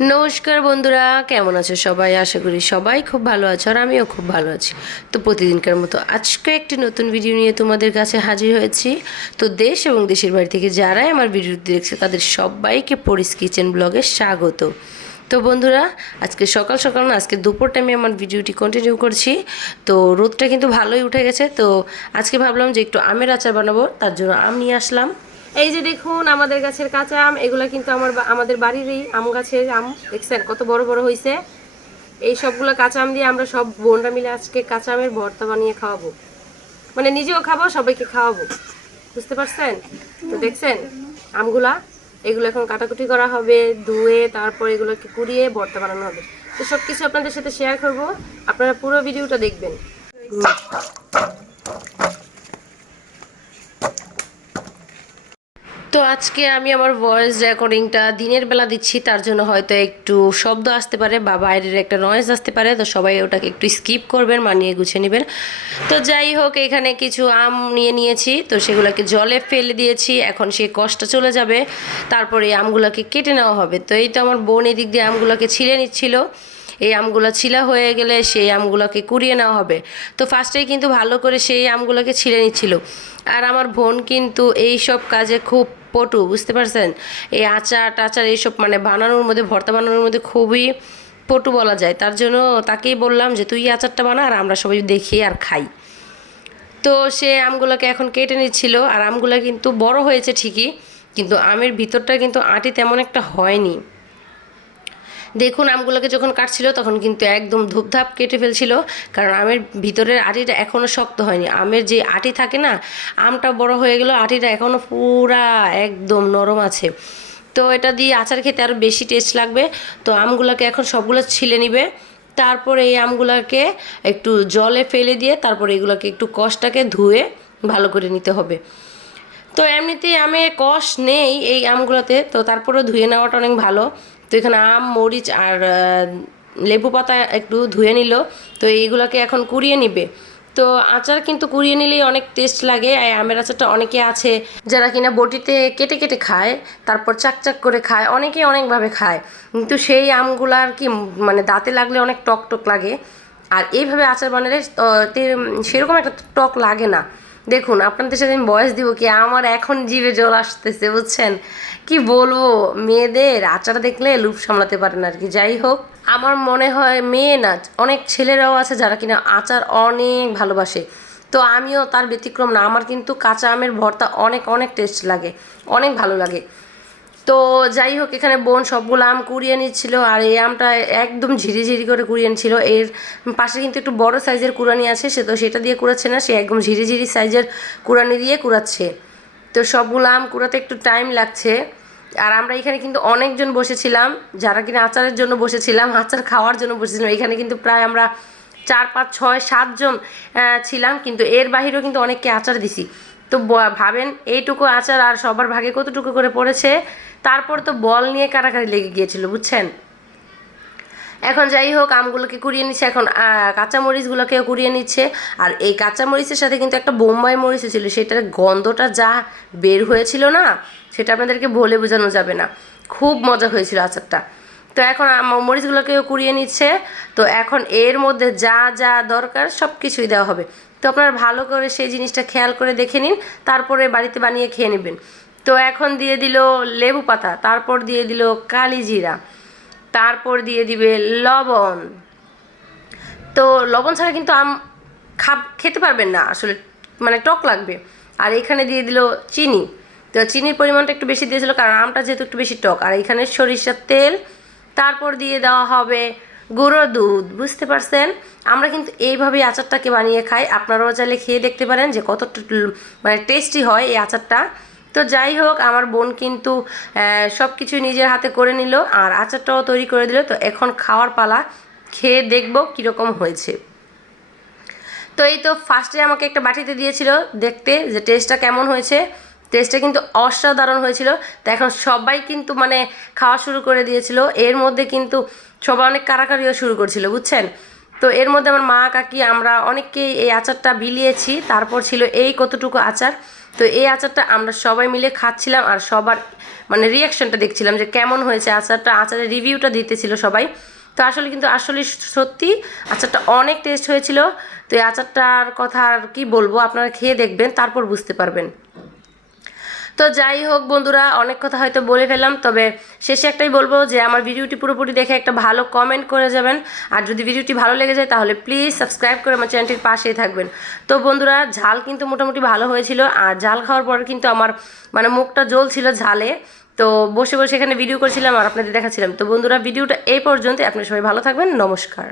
নমস্কার বন্ধুরা, কেমন আছো সবাই? আশা করি সবাই খুব ভালো আছো আর আমিও খুব ভালো আছি। তো প্রতিদিনকার মতো আজকে একটি নতুন ভিডিও নিয়ে তোমাদের কাছে হাজির হয়েছি। তো দেশ এবং দেশের বাড়ি থেকে যারাই আমার ভিডিও দেখছে, তাদের সবাইকে পরিস কিচেন ব্লগে স্বাগত। তো বন্ধুরা, আজকে সকাল সকাল না, আজকে দুপুর টাইমে আমার ভিডিওটি কন্টিনিউ করছি। তো রোদটা কিন্তু ভালোই উঠে গেছে। তো আজকে ভাবলাম যে একটু আমের আচার বানাবো, তার জন্য আম নিয়ে আসলাম। এই যে দেখুন, আমাদের গাছের কাঁচা আম, এগুলা কিন্তু আমার আমাদের বাড়িরই আম গাছের আম। দেখছেন কত বড় বড় হয়েছে এই সবগুলো কাঁচা আম দিয়ে আমরা সব বোনরা মিলে আজকে কাঁচা আমের ভর্তা বানিয়ে খাওয়াবো। মানে নিজেও খাব, সবাইকে খাওয়াবো। বুঝতে পারছেন? তো দেখছেন, আমগুলা, এগুলো এখন কাটাকুটি করা হবে, ধুয়ে তারপর এগুলোকে কুড়িয়ে ভর্তা বানানো হবে। তো সব কিছু আপনাদের সাথে শেয়ার করব। আপনারা পুরো ভিডিওটা দেখবেন। তো আজকে আমি আমার ভয়েস রেকর্ডিংটা দিনের বেলা দিচ্ছি, তার জন্য হয়তো একটু শব্দ আসতে পারে বা বাইরের একটা নয়েজ আসতে পারে, তো সবাই ওটাকে একটু স্কিপ করবেন, মানিয়ে গুছিয়ে নেবেন। তো যাই হোক, এখানে কিছু আম নিয়ে নিয়েছি, তো সেগুলোকে জলে ফেলে দিয়েছি, এখন সে কষ্টটা চলে যাবে। তারপরে আমগুলোকে কেটে নেওয়া হবে। তো এই তো আমার বোন এদিক দিয়ে আমগুলোকে ছিঁড়ে নিচ্ছিল। এই আমগুলো ছিলা হয়ে গেলে সেই আমগুলোকে কুড়িয়ে নেওয়া হবে। তো ফার্স্টেই কিন্তু ভালো করে সেই আমগুলোকে ছিঁড়ে নিচ্ছিল। আর আমার বোন কিন্তু এই সব কাজে খুব পটু, বুঝতে পারছেন? এই আচার টাচার এইসব মানে বানানোর মধ্যে, ভর্তা বানানোর মধ্যে খুবই পটু বলা যায়। তার জন্য তাকেই বললাম যে, তুই আচারটা বানা আর আমরা সবাই দেখি আর খাই। তো সে আমগুলোকে এখন কেটে নিচ্ছিল। আর আমগুলো কিন্তু বড় হয়েছে ঠিকই, কিন্তু আমের ভিতরটা কিন্তু আটি তেমন একটা হয়নি। দেখুন আমগুলোকে যখন কাটছিল তখন কিন্তু একদম ধূপধাপ কেটে ফেলছিল, কারণ আমের ভিতরের আটিটা এখনও শক্ত হয়নি। আমের যে আটি থাকে না, আমটা বড় হয়ে গেল, আটিটা এখনও পুরা একদম নরম আছে। তো এটা দিয়ে আচার খেতে আরও বেশি টেস্ট লাগবে। তো আমগুলোকে এখন সবগুলো ছিলে নিবে। তারপর এই আমগুলোকে একটু জলে ফেলে দিয়ে তারপর এগুলোকে একটু কষটাকে ধুয়ে ভালো করে নিতে হবে। তো এমনিতেই আমে কষ নেই এই আমগুলোতে, তো তারপরে ধুয়ে নেওয়াটা অনেক ভালো। তো এখানে আম, মরিচ আর লেবু পাতা একটু ধুয়ে নিল। তো এইগুলোকে এখন কুড়িয়ে নিবে। তো আচার কিন্তু কুড়িয়ে নিলেই অনেক টেস্ট লাগে। এই আমের আচারটা অনেকে আছে যারা কিনা বটিতে কেটে কেটে খায়, তারপর চাকচাক করে খায়, অনেকে অনেকভাবে খায়। কিন্তু সেই আমগুলো আর কি মানে দাঁতে লাগলে অনেক টক টক লাগে। আর এইভাবে আচার বানালে সেরকম একটা টক লাগে না। দেখুন, আপনাদের সাথে আমি বয়স দিব কি? আমার এখন জীবে জল আসতেছে, বুঝছেন? কি বলব? মেয়েদের আচার দেখলে লুপ সামলাতে পারে না আর কি। যাই হোক, আমার মনে হয় মেয়ে না, অনেক ছেলেরাও আছে যারা কিনা আচার অনেক ভালোবাসে। তো আমিও তার ব্যতিক্রম না, আমার কিন্তু কাঁচা আমের ভর্তা অনেক অনেক টেস্ট লাগে, অনেক ভালো লাগে। তো যাই হোক, এখানে বোন সবগুলো আম কুড়িয়ে নিচ্ছিল আর এই আমটা একদম ঝিরি ঝিরি করে কুড়িয়ে নিচ্ছিল। এর পাশে কিন্তু একটু বড় সাইজের কুড়ানি আছে, সে তো সেটা দিয়ে কুড়াচ্ছে না, সে একদম ঝিরি ঝিরি সাইজের কুড়ানি দিয়ে কুড়াচ্ছে। তো সবগুলো আম কুড়াতে একটু টাইম লাগছে। আর আমরা এখানে কিন্তু অনেকজন বসেছিলাম, যারা কিনা আচারের জন্য বসেছিলাম, আচার খাওয়ার জন্য বসেছিলাম। এখানে কিন্তু প্রায় আমরা চার, পাঁচ, ছয় সাতজন ছিলাম, কিন্তু এর বাহিরেও কিন্তু অনেককে আচার দিছি। তো ভাবেন, এইটুকু আচার আর সবার ভাগে কতটুকু করে পড়েছে? তারপর তো বল নিয়ে কারাকারি লেগে গিয়েছিল, বুঝছেন? এখন যাই হোক, আমগুলোকে কুড়িয়ে নিচ্ছে, এখন কাঁচামরিচগুলোকেও কুড়িয়ে নিচ্ছে। আর এই কাঁচামরিচের সাথে কিন্তু একটা বোম্বাই মরিচ ছিল সেটার গন্ধটা যা বের হয়েছিল না, সেটা আপনাদেরকে বলে বোঝানো যাবে না। খুব মজা হয়েছিল আচারটা। তো এখন মরিচগুলোকেও কুড়িয়ে নিচ্ছে। তো এখন এর মধ্যে যা যা দরকার সব কিছুই দেওয়া হবে। তো আপনারা ভালো করে সেই জিনিসটা খেয়াল করে দেখে নিন, তারপরে বাড়িতে বানিয়ে খেয়ে নেবেন। তো এখন দিয়ে দিল লেবু পাতা, তারপর দিয়ে দিল কালি জিরা, তারপর দিয়ে দিবে লবণ। তো লবণ ছাড়া কিন্তু আম খাব, খেতে পারবেন না, আসলে মানে টক লাগবে। আর এখানে দিয়ে দিল চিনি, তো চিনির পরিমাণটা একটু বেশি দিয়েছিল কারণ আমটা যেহেতু একটু বেশি টক। আর এখানে সরিষার তেল, তারপর দিয়ে দেওয়া হবে গুঁড়ো দুধ, বুঝতে পারছেন? আমরা কিন্তু এইভাবেই আচারটাকে বানিয়ে খাই। আপনারাও চাইলে খেয়ে দেখতে পারেন যে কতটা মানে টেস্টি হয় এই আচারটা। তো যাই হোক, আমার বোন কিন্তু সব কিছু নিজের হাতে করে নিল আর আচারটাও তৈরি করে দিল। তো এখন খাওয়ার পালা, খেয়ে দেখব কীরকম হয়েছে। তো এই তো ফার্স্টে আমাকে একটা বাটিতে দিয়েছিল দেখতে যে টেস্টটা কেমন হয়েছে। টেস্টটা কিন্তু অসাধারণ হয়েছিল। তো এখন সবাই কিন্তু মানে খাওয়া শুরু করে দিয়েছিল। এর মধ্যে কিন্তু সবাই অনেক কারাকারিও শুরু করছিল, বুঝছেন? তো এর মধ্যে আমার মা, কাকি, আমরা অনেককেই এই আচারটা বিলিয়েছি। তারপর ছিল এই কতটুকু আচার। তো এই আচারটা আমরা সবাই মিলে খাচ্ছিলাম আর সবার মানে রিয়াকশনটা দেখছিলাম যে কেমন হয়েছে আচারটা, আচারের রিভিউটা দিতেছিল সবাই। তো আসলে কিন্তু আসলে সত্যি আচারটা অনেক টেস্ট হয়েছিল। তো এই আচারটার কথা আর কি বলব, আপনারা খেয়ে দেখবেন, তারপর বুঝতে পারবেন। তো যাই হোক বন্ধুরা, অনেক কথা হয়তো বলে ফেলাম তবে শেষে একটাই বলব যে আমার ভিডিওটি পুরোপুরি দেখে একটা ভালো কমেন্ট করে যাবেন। আর যদি ভিডিওটি ভালো লেগে যায় তাহলে প্লিজ সাবস্ক্রাইব করে আমার চ্যানেলটির পাশেই থাকবেন। তো বন্ধুরা, ঝাল কিন্তু মোটামুটি ভালো হয়েছিল, আর ঝাল খাওয়ার পর কিন্তু আমার মানে মুখটা জ্বলছিল ঝালে। তো বসে বসে এখানে ভিডিও করছিলাম আর আপনাদের দেখাচ্ছিলাম। তো বন্ধুরা, ভিডিওটা এই পর্যন্ত আপনারা সবাই ভালো থাকবেন। নমস্কার।